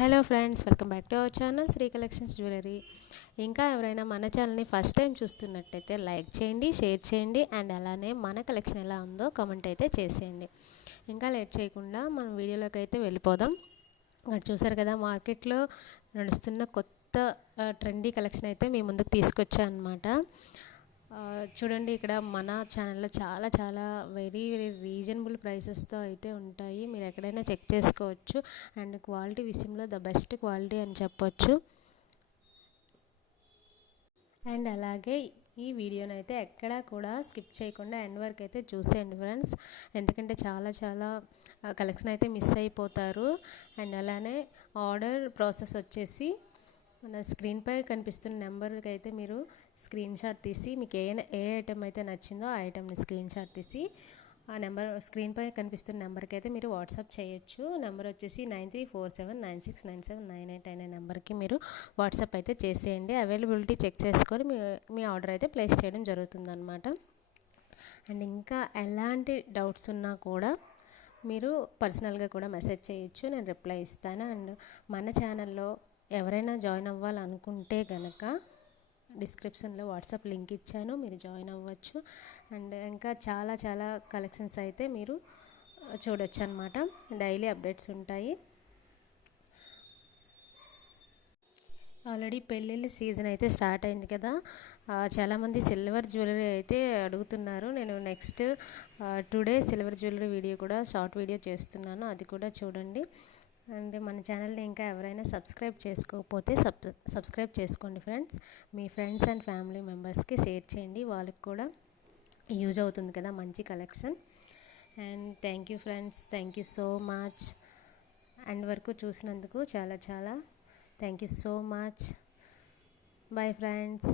Hello friends, welcome back to our channel Sri collections jewellery. ఇంకా ఎవరైనా మన ఛానల్ని ఫస్ట్ టైం చూస్తున్నట్టయితే లైక్ చేయండి, షేర్ చేయండి అండ్ అలానే మన కలెక్షన్ ఎలా ఉందో కామెంట్ అయితే చేసేయండి. ఇంకా లేట్ చేయకుండా మనం వీడియోలోకి అయితే వెళ్ళిపోదాం. అక్కడ చూసారు కదా, మార్కెట్లో నడుస్తున్న కొత్త ట్రెండీ కలెక్షన్ అయితే మీ ముందుకు తీసుకొచ్చాను అనమాట. చూడండి, ఇక్కడ మన ఛానల్లో చాలా చాలా వెరీ వెరీ రీజనబుల్ ప్రైసెస్తో అయితే ఉంటాయి. మీరు ఎక్కడైనా చెక్ చేసుకోవచ్చు. అండ్ క్వాలిటీ విషయంలో ద బెస్ట్ క్వాలిటీ అని చెప్పొచ్చు. అండ్ అలాగే ఈ వీడియోని అయితే ఎక్కడా కూడా స్కిప్ చేయకుండా ఎండ్ వరకు అయితే చూసేయండి ఫ్రెండ్స్, ఎందుకంటే చాలా చాలా కలెక్షన్ అయితే మిస్ అయిపోతారు. అండ్ అలానే ఆర్డర్ ప్రాసెస్ వచ్చేసి మన స్క్రీన్పై కనిపిస్తున్న నెంబర్కి అయితే మీరు స్క్రీన్ షాట్ తీసి మీకు ఏ ఐటెం అయితే నచ్చిందో ఆ ఐటెంని స్క్రీన్ షాట్ తీసి ఆ నెంబర్ స్క్రీన్పై కనిపిస్తున్న నెంబర్కి అయితే మీరు వాట్సాప్ చేయొచ్చు. నెంబర్ వచ్చేసి 9347969798 అనే నెంబర్కి మీరు వాట్సాప్ అయితే చేసేయండి. అవైలబిలిటీ చెక్ చేసుకొని మీ ఆర్డర్ అయితే ప్లేస్ చేయడం జరుగుతుందన్నమాట. అండ్ ఇంకా ఎలాంటి డౌట్స్ ఉన్నా కూడా మీరు పర్సనల్గా కూడా మెసేజ్ చేయొచ్చు, నేను రిప్లై ఇస్తాను. అండ్ మన ఛానల్లో ఎవరైనా జాయిన్ అవ్వాలనుకుంటే కనుక డిస్క్రిప్షన్లో వాట్సాప్ లింక్ ఇచ్చాను, మీరు జాయిన్ అవ్వచ్చు. అండ్ ఇంకా చాలా చాలా కలెక్షన్స్ అయితే మీరు చూడొచ్చు అనమాట. డైలీ అప్డేట్స్ ఉంటాయి. ఆల్రెడీ పెళ్ళిళ్ళ సీజన్ అయితే స్టార్ట్ అయింది కదా, చాలామంది సిల్వర్ జ్యువెలరీ అయితే అడుగుతున్నారు. నేను next today silver jewellery video కూడా షార్ట్ వీడియో చేస్తున్నాను, అది కూడా చూడండి. అండ్ మన ఛానల్ని ఇంకా ఎవరైనా సబ్స్క్రైబ్ చేసుకోకపోతే సబ్స్క్రైబ్ చేసుకోండి ఫ్రెండ్స్. మీ ఫ్రెండ్స్ అండ్ ఫ్యామిలీ మెంబర్స్కి షేర్ చేయండి, వాళ్ళకి కూడా యూజ్ అవుతుంది కదా మంచి collection. And thank you friends, thank you so much. And వరకు చూసినందుకు చాలా చాలా thank you so much. Bye friends.